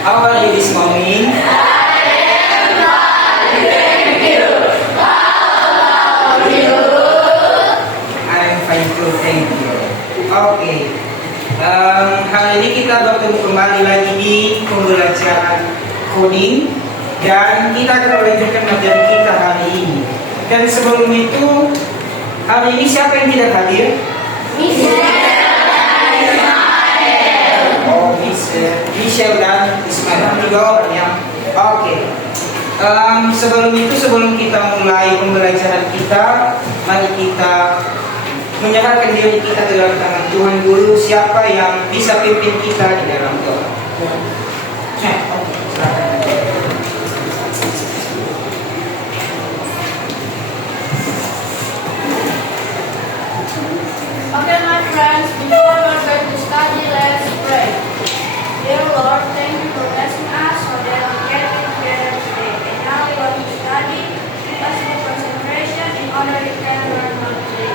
How are you this morning? I'm fine too, thank you. Oke. Hari ini kita bertemu kembali lagi di pembelajaran coding dan kita akan melanjutkan materi kita hari ini. Dan sebelum itu, hari ini siapa yang tidak hadir? Michelle dan Ismail juga orangnya. Oke. Sebelum kita mulai pembelajaran kita, mari kita menyerahkan diri kita ke dalam tangan Tuhan dulu. Siapa yang bisa pimpin kita di dalam doa? Okay, my friends, before we're going to study, let's pray. Dear Lord, thank you for blessing us so that we can be together today. And now we want to study. Give us good concentration in order we can learn more today.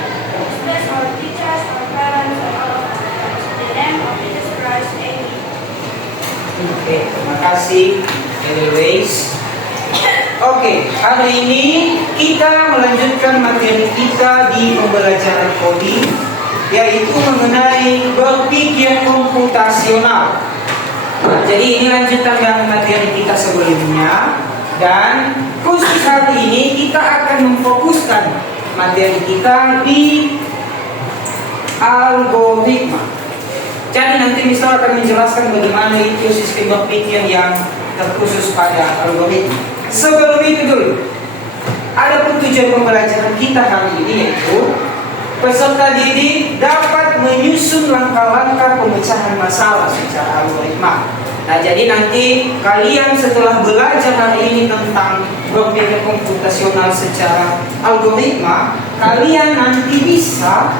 Bless our teachers, our parents, and all of our friends. In the name of Jesus Christ, amen. Oke, terima kasih. Anyways, oke, hari ini kita melanjutkan materi kita di pembelajaran coding, yaitu mengenai berpikir komputasional. Nah, jadi ini lanjutan dari materi kita sebelumnya, dan khusus hari ini kita akan memfokuskan materi kita di algoritma. Jadi nanti Mister akan menjelaskan bagaimana itu sistem berpikir yang terkhusus pada algoritma. Sebelum itu dulu, ada tujuan pembelajaran kita hari ini, yaitu peserta didik dapat menyusun langkah-langkah pemecahan masalah secara algoritma. Nah, jadi nanti kalian setelah belajar hari ini tentang berpikir komputasional secara algoritma, kalian nanti bisa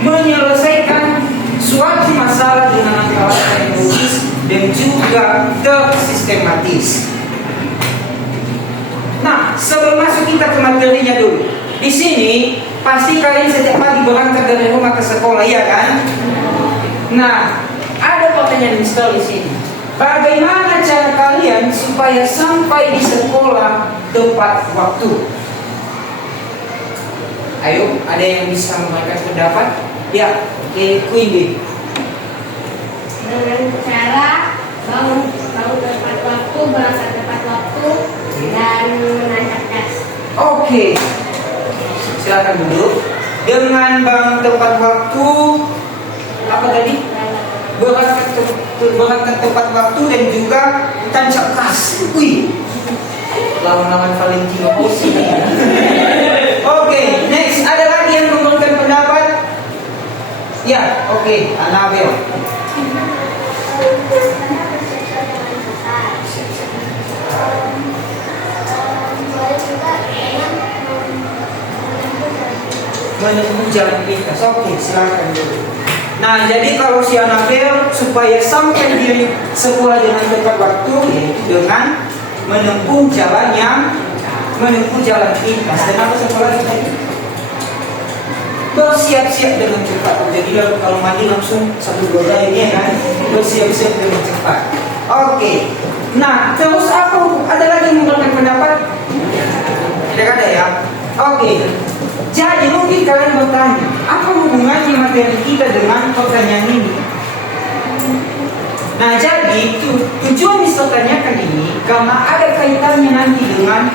menyelesaikan suatu masalah dengan langkah-langkah yang logis dan juga tersistematis. Nah, sebelum masuk kita ke materinya dulu, di sini pasti kalian setiap pagi berangkat dari rumah ke sekolah, ya kan? Nah, ada pertanyaan Mister di sini. Bagaimana cara kalian supaya sampai di sekolah tepat waktu? Ayo, ada yang bisa memberikan pendapat? Ya, Queen. Dengan cara bangun tepat waktu, berangkat tepat waktu, dan menancap gas. Oke. Silakan duduk. Dengan bangun tepat waktu, apa tadi? Berangkat tepat waktu dan juga tancap kas. Wih, lawan-lawan Valentino Rossi. Oke, next, ada lagi yang memberikan pendapat? Ya, oke, Anabel. Menempuh jalan pintas. Oke, silakan dulu. Nah, jadi kalau si Anabel supaya sampai di sekolah dengan tepat waktu, yaitu dengan menempuh jalan pintas. Dan apa sekolah tadi? Bersiap-siap dengan cepat. Jadi kalau mandi langsung satu goda ini, kan? Bersiap-siap dengan cepat. Oke. Nah, terus apa? Ada lagi yang memberikan pendapat? Tidak ada, ya? Oke. Jadi mungkin kalian bertanya, apa hubungannya materi kita dengan pertanyaan ini? Nah, jadi tujuan Mister tanyakan ini karena ada kaitannya nanti dengan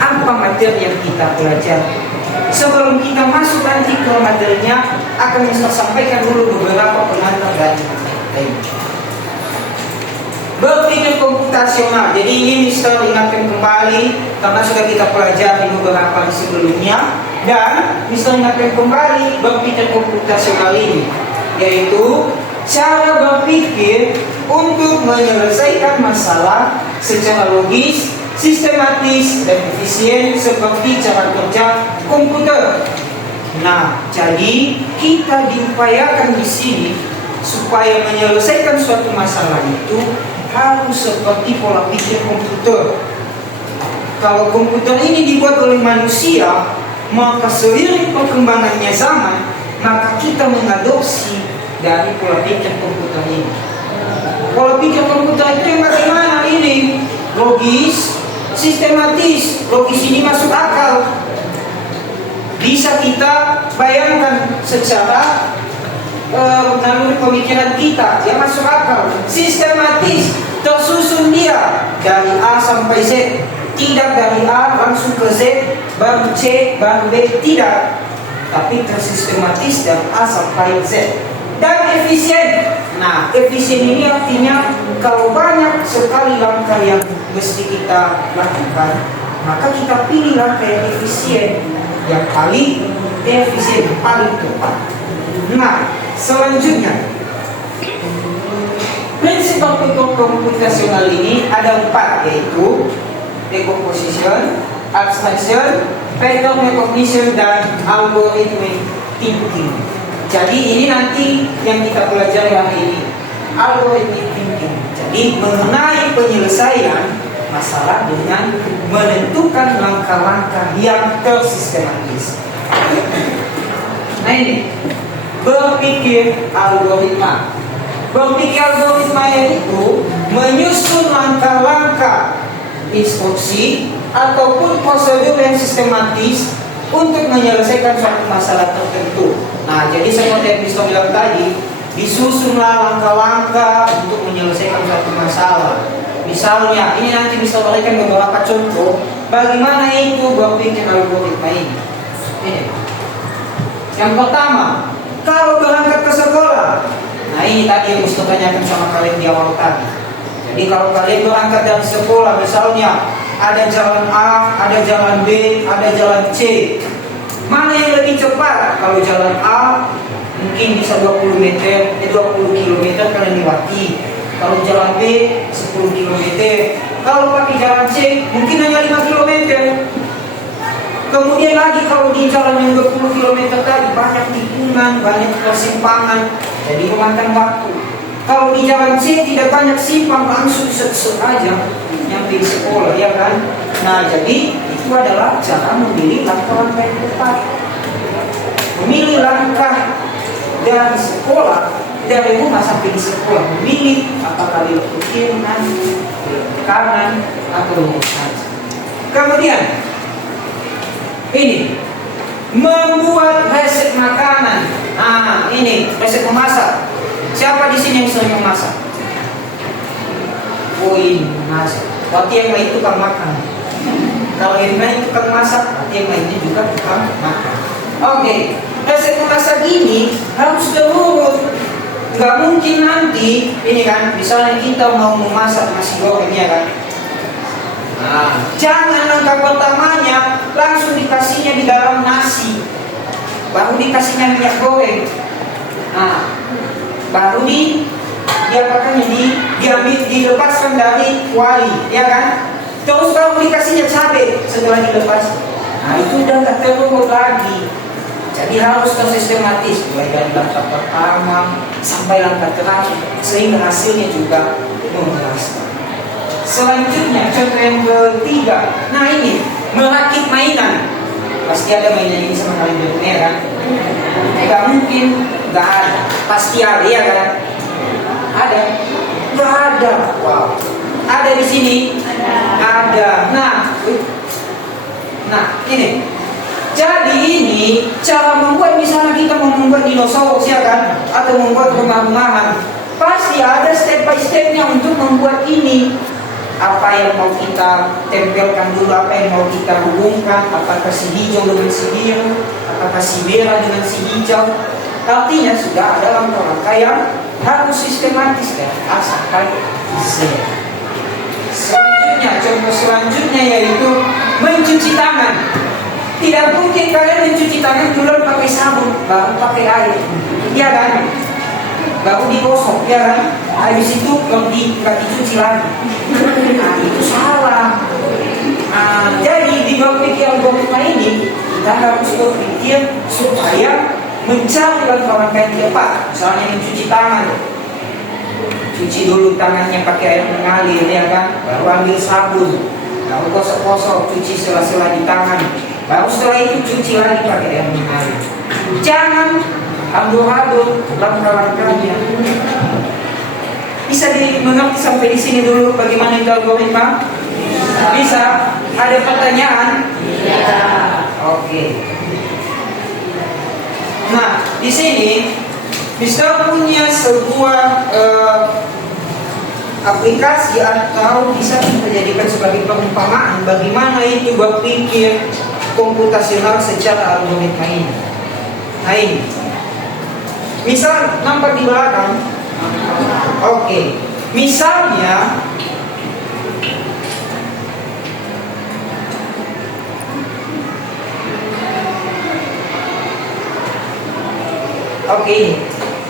apa materi yang kita pelajari. Sebelum kita masuk nanti ke materinya, akan Mister sampaikan dulu beberapa pengantar dari materi. Berpikir komputasional. Jadi ini Mister ingatkan kembali karena sudah kita pelajari beberapa di sebelumnya, dan Mister ingatkan kembali berpikir komputasional ini, yaitu cara berpikir untuk menyelesaikan masalah secara logis, sistematis, dan efisien seperti cara kerja komputer. Nah, jadi kita diupayakan di sini supaya menyelesaikan suatu masalah itu harus seperti pola pikir komputer. Kalau komputer ini dibuat oleh manusia, maka seiring perkembangannya zaman, maka kita mengadopsi dari pola pikir komputer ini. Pola pikir komputer itu yang bagaimana ini? logis, sistematis. Logis ini masuk akal. Bisa kita bayangkan secara naluri pemikiran kita, dia masuk akal. Sistematis, tersusun dia dari A sampai Z. Tidak dari A langsung ke Z, baru C, baru B, tidak. Tapi tersistematis dari A sampai Z. Dan efisien. Nah, efisien ini artinya kalau banyak sekali langkah yang mesti kita lakukan, maka kita pilih langkah yang efisien, yang paling efisien, paling tepat. Nah, selanjutnya, prinsip komputasional ini ada 4, yaitu decomposition, abstraction, pattern recognition, dan algorithmic thinking. Jadi ini nanti yang kita pelajari hari ini, algorithmic thinking. Jadi mengenai penyelesaian masalah dengan menentukan langkah-langkah yang tersistematis. Nah ini, berpikir algoritma. Berpikir algoritma yaitu menyusun langkah-langkah instruksi ataupun prosedur yang sistematis untuk menyelesaikan suatu masalah tertentu. Nah, jadi seperti yang bisa bilang tadi, disusunlah langkah-langkah untuk menyelesaikan suatu masalah. Misalnya, ini nanti bisa berikan beberapa contoh bagaimana itu berpikir algoritma ini. Ini. Yang pertama, kalau berangkat ke sekolah. Nah, ini tadi yang Ustaz tanyakan sama kalian di awal tadi. Jadi kalau kalian berangkat dari sekolah, misalnya ada jalan A, ada jalan B, ada jalan C. Mana yang lebih cepat? Kalau jalan A mungkin bisa 20 km kalian lewati. Kalau jalan B 10 km. Kalau pakai jalan C mungkin hanya 5 km. Kemudian lagi kalau di jalan yang 20 km tadi banyak tikungan, banyak persimpangan, jadi memakan waktu. Kalau di jalan C tidak banyak simpang, langsung set aja nyampe di sekolah, ya kan? Nah, jadi itu adalah cara memilih langkah-langkah yang tepat. Memilih langkah dari sekolah, dari rumah sampai di sekolah, memilih apakah di kiri kanan atau lurus saja. Kemudian ini membuat resep makanan. Nah, ini resep memasak. Siapa di sini yang sering memasak? Oh, ini memasak. Berarti yang lain tukang makan. Kalau yang lain tukang masak, berarti yang lainnya juga tukang makan. Oke, resep memasak ini harus terurut. Nggak mungkin nanti, ini kan, misalnya kita mau memasak nasi goreng, ya kan? Nah, jangan langkah pertamanya langsung dikasihnya di dalam nasi, baru dikasihnya minyak goreng. Nah, baru diapakannya dilepaskan dari kuali, ya kan? Terus baru dikasihnya cabai setelah dilepas. Nah, itu udah nggak terurut lagi. Jadi harus tersistematis, mulai dari langkah pertama sampai langkah terakhir, sehingga hasilnya juga memuaskan. Selanjutnya, contoh yang ketiga. Nah, ini merakit mainan. Pasti ada mainan ini sama kalian di rumah, kan? Gak mungkin gak ada. Pasti ada, ya kan? Ada? Gak ada. Wow. Ada di sini? Ada. Nah, ini. Jadi ini cara membuat, misalnya kita mau membuat dinosaurus, ya kan? Atau membuat rumah-rumahan. Pasti ada step by stepnya untuk membuat ini. Apa yang mau kita tempelkan dulu, apa yang mau kita hubungkan, apakah si hijau dengan si biru, apakah si merah dengan si hijau. Artinya sudah ada langkah-langkah yang harus sistematis ya, A sampai Z. Selanjutnya, contoh selanjutnya yaitu mencuci tangan. Tidak mungkin kalian mencuci tangan dulu pakai sabun, baru pakai air, iya kan? Baru digosok, ya kan? Habis itu nggak dicuci lagi. Nah, itu salah. Jadi di berpikir algoritma ini kita harus berpikir supaya mencari langkah-langkah yang tepat. Misalnya mencuci tangan, cuci dulu tangannya pakai air mengalir, ya kan? Baru ambil sabun, baru gosok-gosok, cuci sela-sela di tangan, baru setelah itu cuci lagi pakai air mengalir. Jangan ambur-ambur langkah-langkahnya. Bisa dimengerti sampai di sini dulu bagaimana itu algoritma? Bisa? Ada pertanyaan? Oke. Nah, di sini Mister punya sebuah aplikasi atau bisa kita jadikan sebagai perumpamaan bagaimana itu berpikir komputasional secara algoritma ini. Nah ini, misal nampak di belakang. Oke, misalnya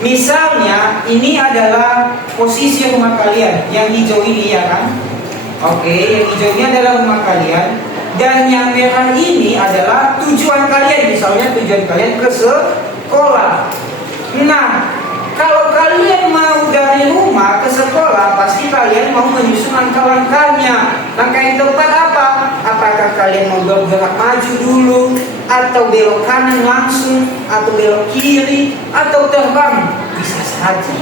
misalnya ini adalah posisi rumah kalian, yang hijau ini ya kan? Oke, yang hijau ini adalah rumah kalian, dan yang merah ini adalah tujuan kalian, misalnya tujuan kalian ke sekolah. Nah, kalau kalian mau dari rumah ke sekolah, pasti kalian mau menyusun langkah-langkahnya. Langkah yang tepat apa? Apakah kalian mau bergerak maju dulu, atau belok kanan langsung, atau belok kiri, atau terbang? Bisa saja.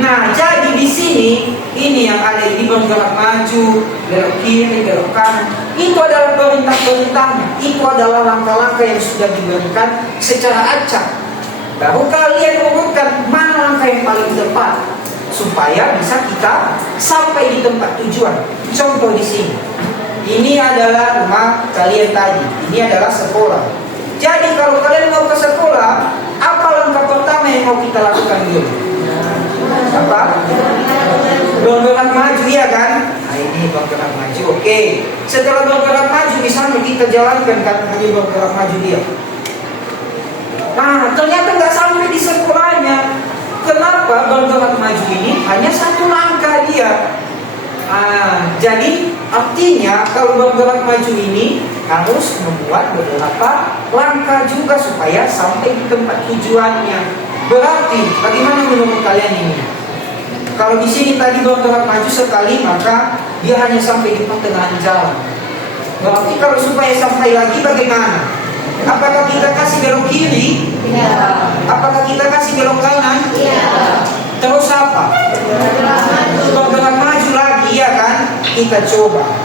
Nah, jadi di sini ini yang ada ini bergerak maju, belok kiri, belok kanan. Itu adalah perintah-perintahnya. Itu adalah langkah-langkah yang sudah diberikan secara acak. Baru kalian urutkan mana langkah yang paling tepat supaya bisa kita sampai di tempat tujuan. Contoh di sini. Ini adalah rumah kalian tadi. Ini adalah sekolah. Jadi kalau kalian mau ke sekolah, apa langkah pertama yang mau kita lakukan dulu? Apa? Bergerak maju ya kan? Nah ini bergerak maju. Oke. Setelah bergerak maju, misalnya kita jalankan kan ini bergerak maju dia. Nah, ternyata nggak sampai di sekolahnya. Kenapa bergerak maju ini hanya satu langkah dia? Jadi artinya kalau bergerak maju ini harus membuat beberapa langkah juga supaya sampai di tempat tujuannya. Berarti bagaimana menurut kalian ini? Kalau di sini tadi bergerak maju sekali, maka dia hanya sampai di pertengahan jalan. Berarti kalau supaya sampai lagi bagaimana? Apakah kita kasih belok kiri? Iya. Apakah kita kasih belok kanan? Iya. Terus apa? Bergerak maju lagi ya kan? Kita coba.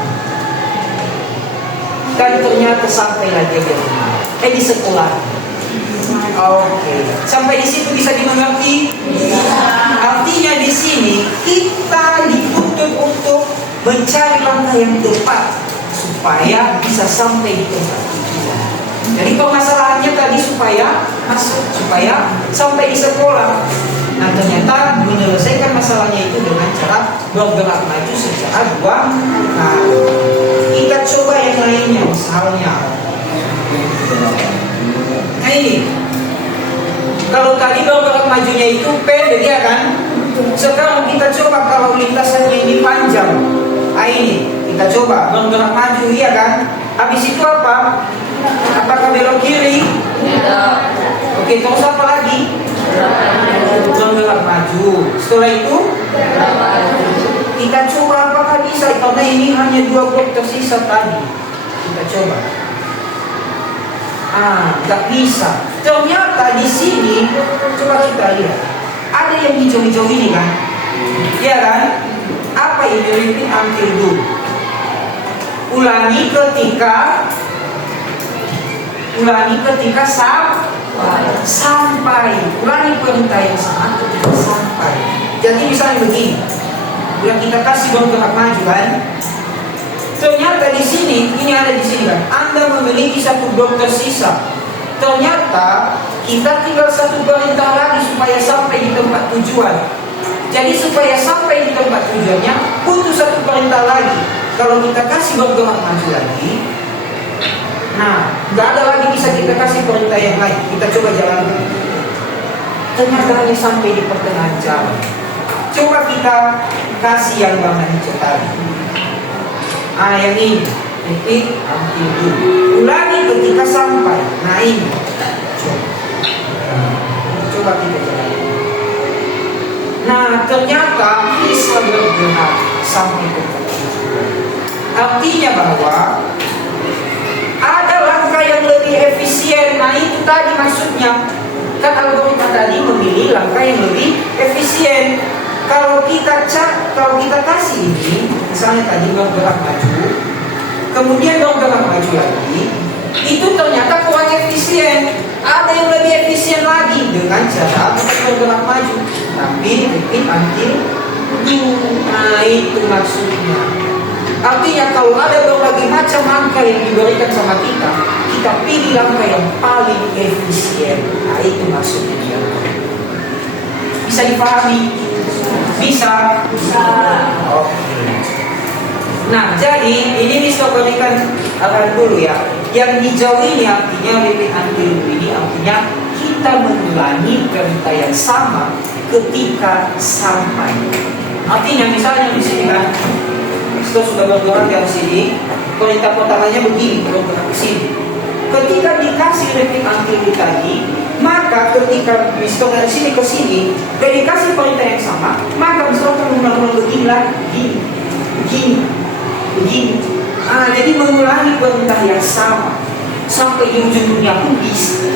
Dan ternyata sampai lagi di sekolah. Oke. Sampai di situ bisa dimengerti? Artinya di sini kita dituntut untuk mencari langkah yang tepat supaya bisa sampai di tempat tujuan. Jadi permasalahannya tadi supaya sampai di sekolah. Nah ternyata menyelesaikan masalahnya itu dengan cara bergerak maju secara dua. Nah kita coba yang lainnya, misalnya. Nah ini, kalau tadi bergerak majunya itu pendek ya kan? Sekarang kita coba kalau lintasannya ini panjang. Nah ini, kita coba bergerak maju ya kan? Habis itu apa? Apakah belok kiri? Iya. Oke, terus apa lagi? Bergerak maju. Setelah itu kita coba apakah bisa, karena ini hanya 2 blok tersisa tadi. Kita coba. Nggak bisa. Ternyata di sini coba kita lihat. Ada yang hijau-hijau ini kan? Iya kan? Apa ini? Repeat until do. Ulangi ketika sampai. Ulangi perintah yang sama ketika sampai. Jadi misalnya begini, bila kita kasih bergerak maju kan, ternyata di sini ini ada di sini kan, Anda memiliki 1 blok tersisa. Ternyata kita tinggal 1 perintah lagi supaya sampai di tempat tujuan. Jadi supaya sampai di tempat tujuannya butuh 1 perintah lagi. Kalau kita kasih bergerak maju lagi, nah, nggak ada lagi bisa kita kasih perintah yang lain. Kita coba jalankan. Ternyata hanya sampai di pertengahan jalan. Coba kita kasih yang warna hijau tadi. Yang ini, titik, until do. Ulangi ketika sampai. Nah ini, coba kita jalankan. Nah ternyata bisa bergerak sampai ke tempat tujuan. Artinya bahwa ada langkah yang lebih efisien. Nah itu tadi maksudnya. Kan algoritma tadi memilih langkah yang lebih efisien. Kalau kita kasih ini, misalnya tadi bergerak maju, kemudian bergerak maju lagi, itu ternyata kurang efisien. Ada yang lebih efisien lagi dengan cara bergerak maju, tapi repeat until do. Nah, itu maksudnya. Artinya kalau ada berbagai macam angka yang diberikan sama kita, kita pilih langkah yang paling efisien. Nah, itu maksudnya. Bisa dipahami? Bisa? Bisa. Oke. Nah, jadi ini bisa berikan akan dulu ya. Yang hijau ini artinya repeat until ini artinya kita mengulangi perintah yang sama ketika sampai. Artinya misalnya di sini kan, kita sudah bergerak dari sini, perintah pertamanya begini, bergerak ke sini. Ketika dikasih repeat until tadi, maka ketika misalnya dari sini ke sini, dan dikasih perintah yang sama, maka misalnya mengulang begini lagi, begini. Nah, jadi mengulangi perintah yang sama sampai di ujung dunia pun bisa.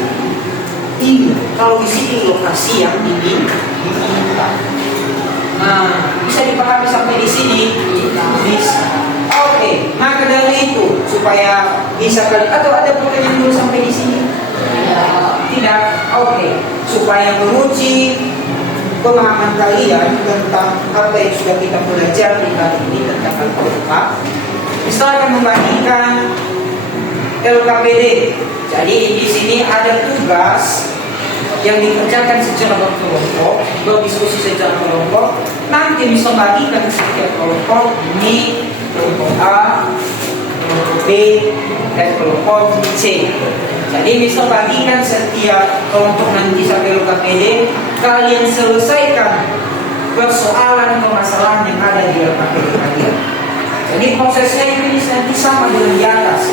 Ini kalau di sini lokasi yang diminta. Nah, bisa dipahami sampai di sini? Bisa. Oke, maka dari itu supaya bisa kali atau ada pertanyaan dulu sampai di sini? Tidak. Oke, supaya menguji pemahaman kalian tentang apa yang sudah kita pelajari kali ini tentang LKPD. Kita akan membagikan LKPD. Jadi di sini ada tugas yang dikerjakan secara berkelompok, berdiskusi secara kelompok. Nanti bisa bagikan setiap kelompok ini kelompok A, kelompok B, dan kelompok C. Jadi bisa bagikan setiap kelompok nanti sampai LKPD. Kalian selesaikan persoalan permasalahan yang ada di LKPD kalian. Jadi prosesnya ini nanti sama dengan di atas.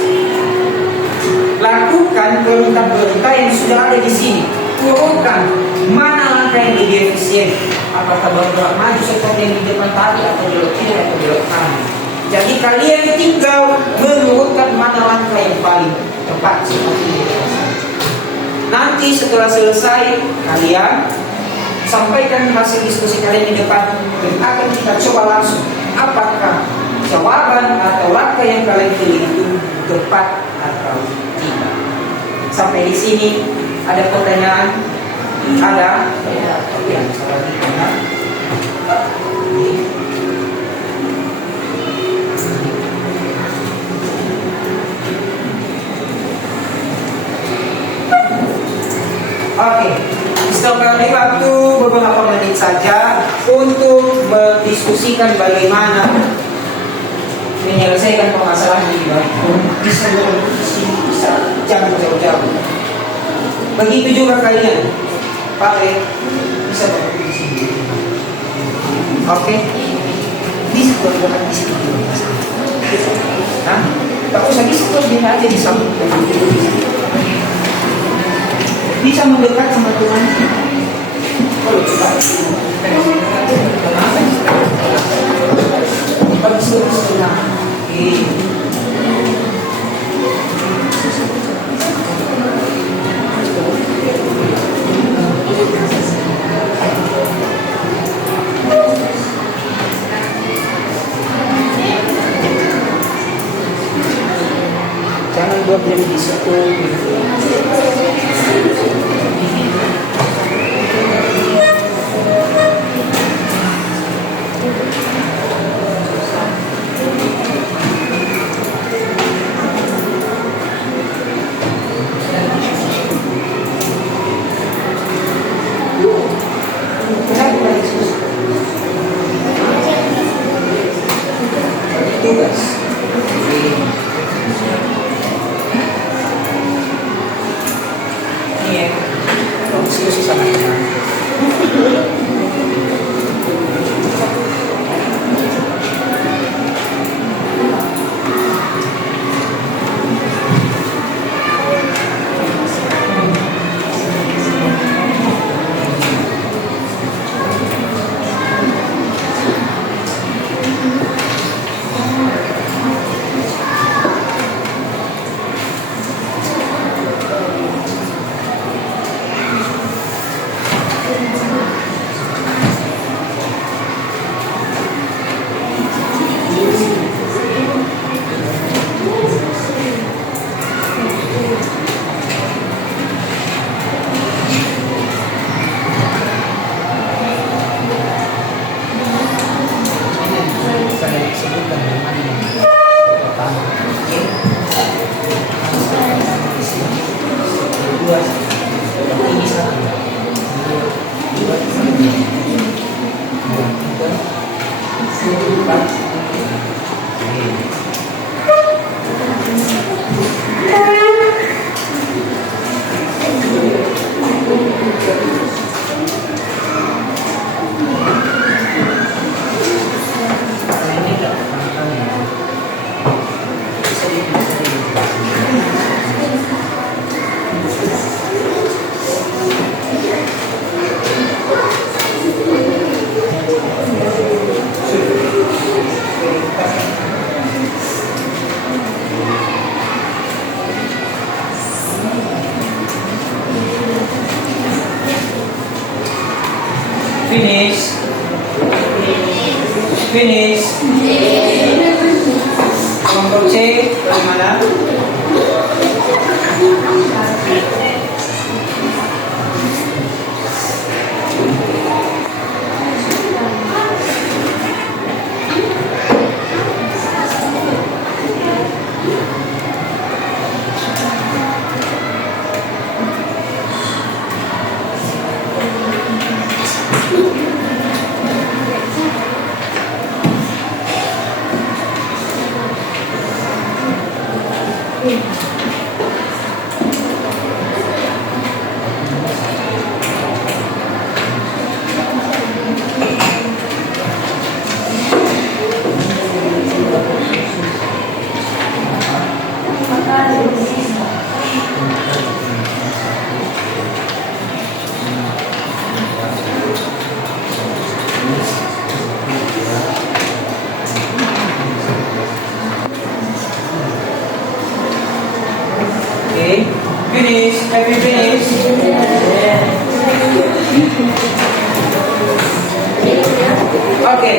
Lakukan perintah-perintah yang sudah ada di sini. Urutkan mana langkah yang lebih efisien. Apakah bergerak maju seperti yang di depan tadi, atau belok kiri, atau belok kanan. Jadi kalian tinggal mengurutkan mana langkah yang paling tepat seperti ini. Nanti setelah selesai kalian sampaikan hasil diskusi kalian di depan, dan akan kita coba langsung apakah jawaban atau langkah yang kalian pilih itu tepat atau tidak. Sampai di sini ada pertanyaan? Ada? Oke, salah ditanya. Oke, kita beri waktu beberapa menit saja untuk berdiskusikan bagaimana menyelesaikan permasalahan ini. Bisa bisa jangan jauh-jauh. Begitu juga kalian, pakai bisa berdiri di sini. Oke, bisa bergerak di sini. Nah, tak usah bisa aja disambut. Bisa mendekat sama Tuhan. Kalau coba jangan buat jadi di situ. Tugas. Iya, diskusi sama kita. Finish. Kelompok C bagaimana? Okay, finish. Have you finished? Oke,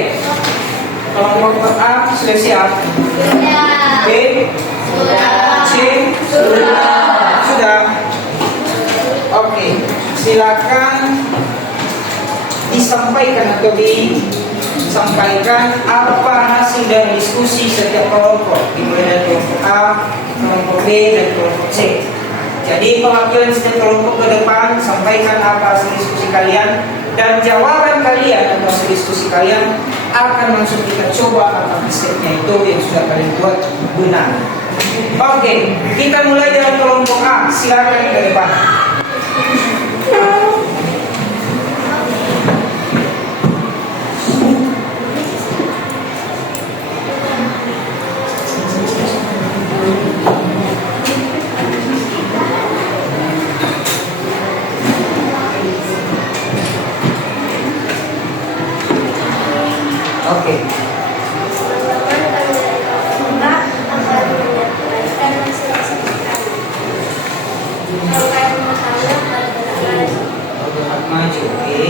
kelompok A sudah siap. B, C, sudah. Oke, silakan disampaikan atau disampaikan apa hasil dari diskusi setiap kelompok, dimulai dari kelompok A, kelompok B, dan kelompok C. Jadi perwakilan setiap kelompok ke depan sampaikan apa hasil diskusi kalian, dan jawaban kalian atau hasil diskusi kalian akan langsung kita coba apakah stepnya itu yang sudah kalian buat benar. Oke, kita mulai dari kelompok A. Silakan ke depan. Oke. Maju, oke.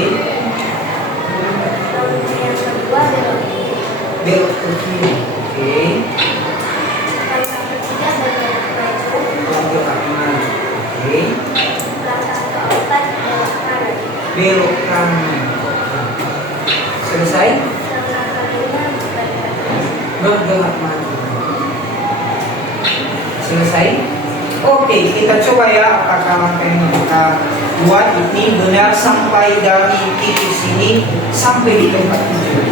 Belok ke kiri, oke. Gerak maju, oke. Belok kanan. Selesai? Bergerak maju. Selesai? Oke, kita coba ya apakah langkah yang kita buat ini benar sampai dari titik sini sampai di tempat tujuan.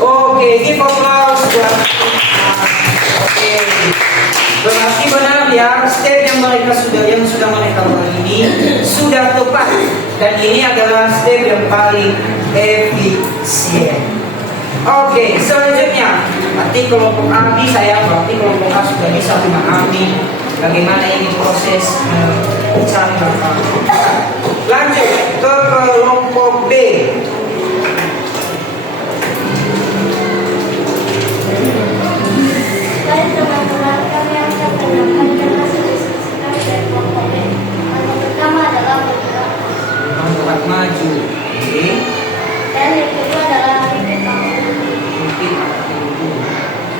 Oke, give applause buat. Oke, berarti benar ya step yang sudah mereka buat ini sudah tepat, dan ini adalah step yang paling efisien. Oke, selanjutnya berarti kelompok A bisa ya, berarti kelompok A sudah bisa memahami bagaimana ini proses mencari langkah. Lanjut ke kelompok B. Baik teman-teman, kami akan menyampaikan hasil diskusi kami dari kelompok B. Yang pertama adalah Bergerak maju. Oke. dan yang kedua adalah titik awal. Titik awal.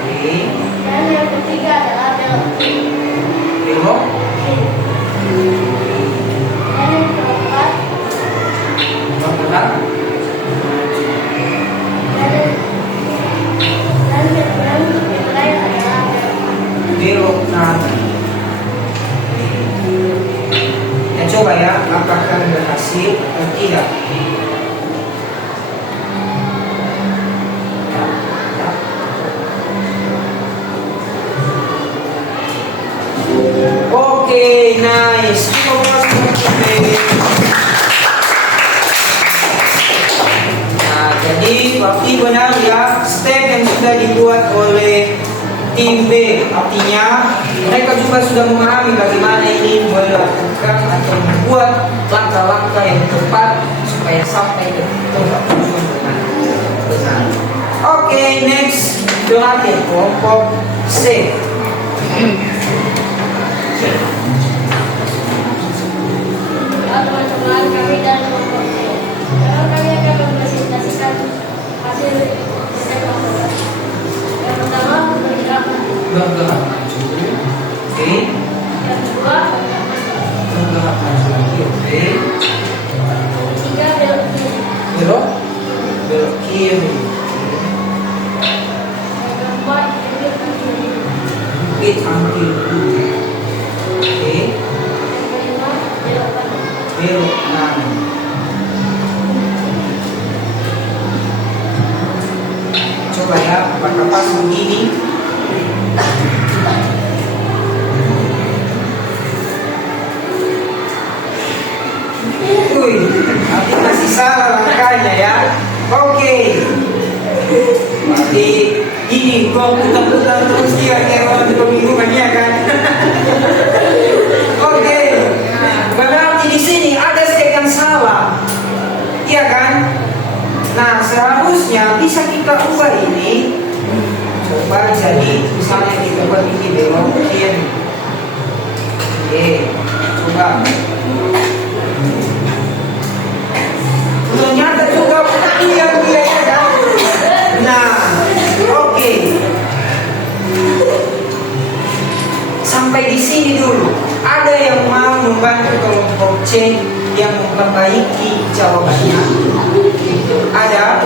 Oke. Dan yang ketiga adalah belok kiri. Belok. Dan yang keempat Bergerak. dan yang terakhir adalah Belok kanan. Ya, coba ya apakah berhasil atau tidak. Oke, nice. Nah, jadi berarti benar ya step yang sudah dibuat oleh tim B, artinya mereka juga sudah memahami bagaimana ini melakukan atau membuat langkah-langkah yang tepat supaya sampai ke tempat tujuan benar. Oke, next terakhir kelompok C. teman-teman kami dari kelompok C. theory. Gambar edit until. It until blue. Oke. Kelima, belok kanan. Belok kanan. Coba ya, apakah pas begini? Wih, nanti masih salah langkahnya ya. Oke. Berarti ini kau putar-putar terus dia kayak pembingungannya kan. Oke. Berarti di sini ada step yang salah. Iya kan? Nah, seharusnya bisa kita ubah ini. Coba jadi misalnya kita buat ini belok kiri. Oke, coba. Ternyata juga iya ya kan? Nah, oke. Sampai di sini dulu. Ada yang mau membantu kelompok C yang memperbaiki jawabannya? Ada?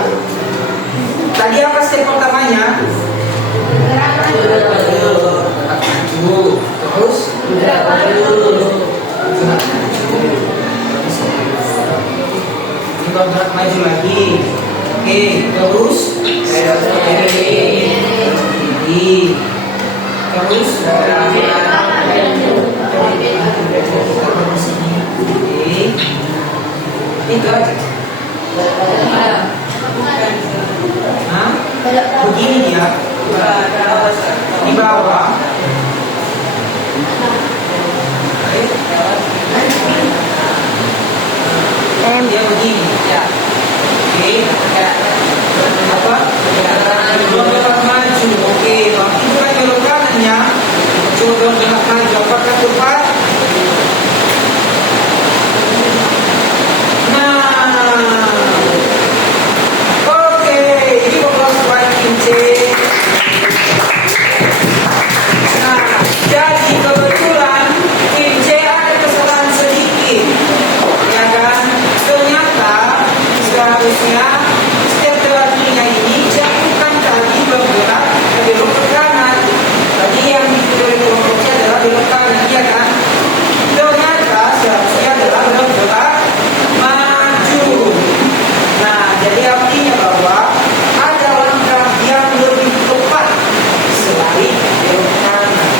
Tadi apa step pertamanya? Terus? Kita gerak maju lagi. Oke, terus? Terus? Itu aja. Hah? Begini dia. Di bawah. Dia begini. Oke. Apa? Belok maju. Oke. Itu kan belok kanannya. Coba belok maju. Apakah tepat? Jadi kebetulan tim C ada kesalahan sedikit, ya kan? Ternyata seharusnya setiap terapinya ini jangan tadi bergerak ke belok ke kanan. Tadi yang dipilih kelompoknya adalah belok kanan, ya kan? Ternyata seharusnya adalah bergerak maju. Nah, jadi artinya bahwa ada langkah yang lebih tepat selain belok kanan.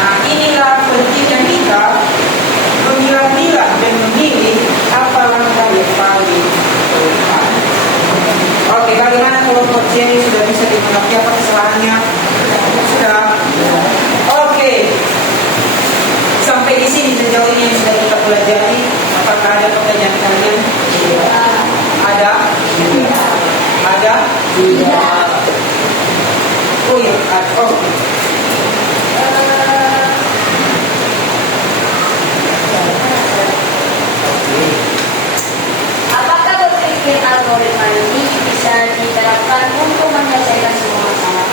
Nah, inilah pentingnya kita memilah-milah dan memilih apa langkah yang paling tepat. Oke, bagaimana kelompok C sudah bisa dimengerti apa kesalahannya? Sudah. Oke. Sampai di sini sejauh ini yang sudah kita pelajari. Apakah ada pertanyaan kalian? Ada? Ada? Oh ya, oke. Apakah berpikir algoritma ini bisa diterapkan untuk menyelesaikan semua masalah?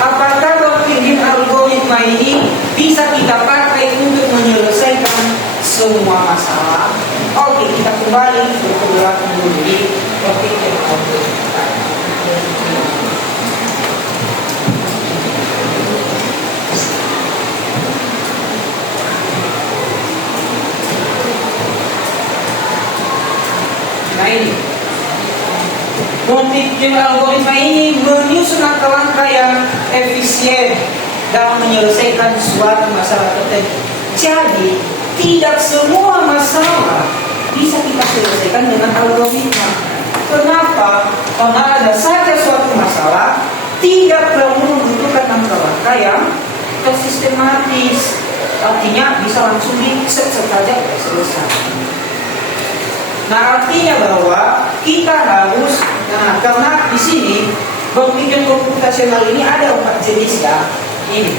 Apakah berpikir algoritma ini bisa kita pakai untuk menyelesaikan semua masalah? Oke, kita kembali ke belakang dulu di berpikir algoritma. Nah ini, berpikir algoritma ini menyusun langkah-langkah yang efisien dalam menyelesaikan suatu masalah tertentu. Jadi, tidak semua masalah bisa kita selesaikan dengan algoritma. Kenapa? Karena ada saja suatu masalah tidak perlu membutuhkan langkah-langkah yang tersistematis. Artinya bisa langsung di-set saja selesai. Nah, artinya bahwa kita harus, karena di sini berpikir komputasional ini ada 4 jenis ya. Ini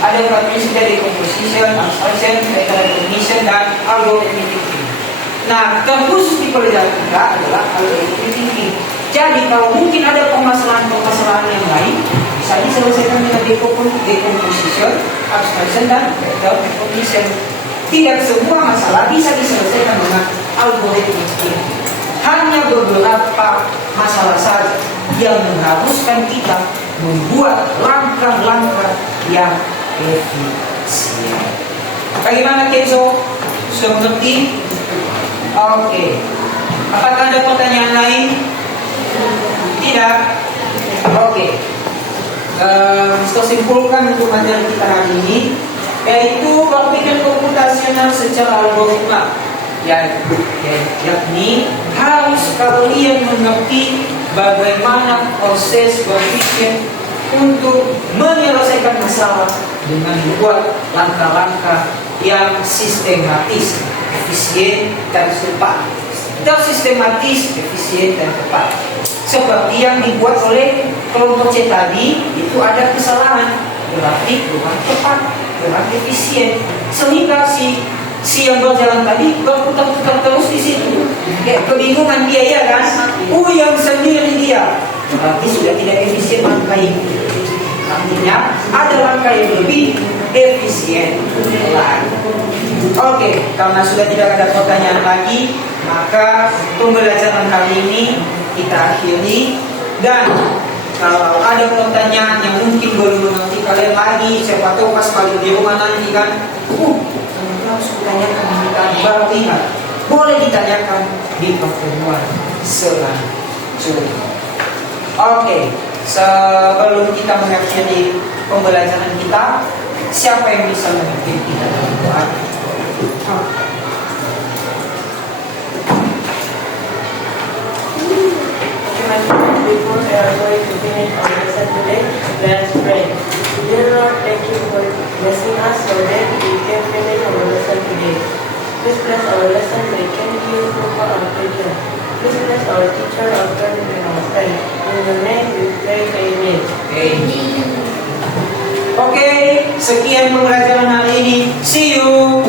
ada 4 jenis dari composition, abstraction, recognition, dan algorithmic thinking. Nah, terkhusus di pelajaran kita adalah algorithmic thinking. Jadi kalau mungkin ada permasalahan-permasalahan yang lain bisa diselesaikan dengan decomposition, abstraction, dan recognition. Tidak semua masalah bisa diselesaikan dengan algoritmik ini. Hanya beberapa masalah saja yang mengharuskan kita membuat langkah-langkah yang efisien. Bagaimana Kenzo? Sudah mengerti? Oke. Apakah ada pertanyaan lain? Tidak? Oke. Kita simpulkan untuk materi kita hari ini, yaitu berpikir komputasional secara algoritma, yakni harus kalian mengerti bagaimana proses berpikir untuk menyelesaikan masalah dengan membuat langkah-langkah yang sistematis, efisien, dan tepat. Tersistematis, efisien, dan tepat. Seperti yang dibuat oleh kelompok C tadi, itu ada kesalahan, berarti kurang tepat, kurang efisien, sehingga si yang berjalan tadi berputar-putar terus di situ. Kayak kebingungan dia, ya kan? Yang sendiri dia, berarti sudah tidak efisien langkah itu. Artinya ada langkah yang lebih efisien lagi. Oke, karena sudah tidak ada pertanyaan lagi, maka pembelajaran kali ini kita akhiri. Dan kalau ada pertanyaan yang mungkin belum mengerti kalian lagi, siapa tahu pas kalian di rumah nanti kan, harus ditanyakan kita baru ingat, boleh ditanyakan di pertemuan selanjutnya. Oke, sebelum kita mengakhiri pembelajaran kita, siapa yang bisa memimpin kita dalam doa? Before we are going to finish our lesson today, let us pray. Dear Lord, thank you for blessing us so that we can finish our lesson today. Please bless our lesson, we can be useful for our future. Please bless our teacher, our parents, and our friends. In your name we pray, amen. Oke, sekian pembelajaran hari ini. See you.